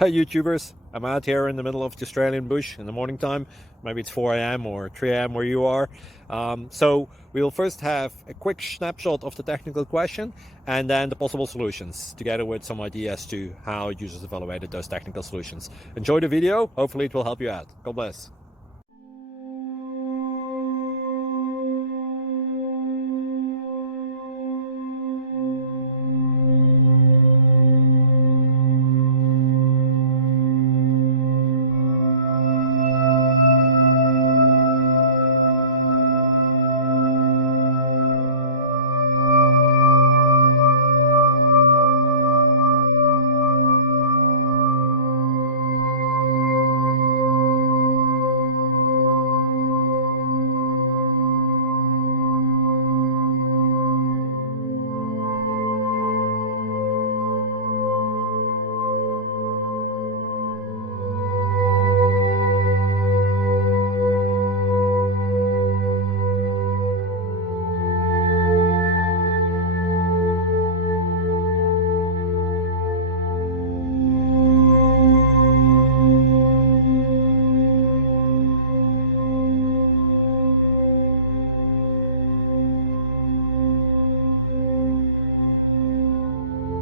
Hi YouTubers, I'm out here in the middle of the Australian bush in the morning time. Maybe it's 4 a.m. or 3 a.m. where you are. So we will first have a quick snapshot of the technical question and then the possible solutions, together with some ideas to how users evaluated those technical solutions. Enjoy the video, hopefully it will help you out. God bless.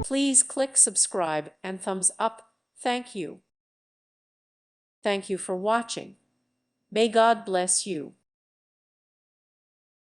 Please click subscribe and thumbs up. Thank you. Thank you for watching. May God bless you.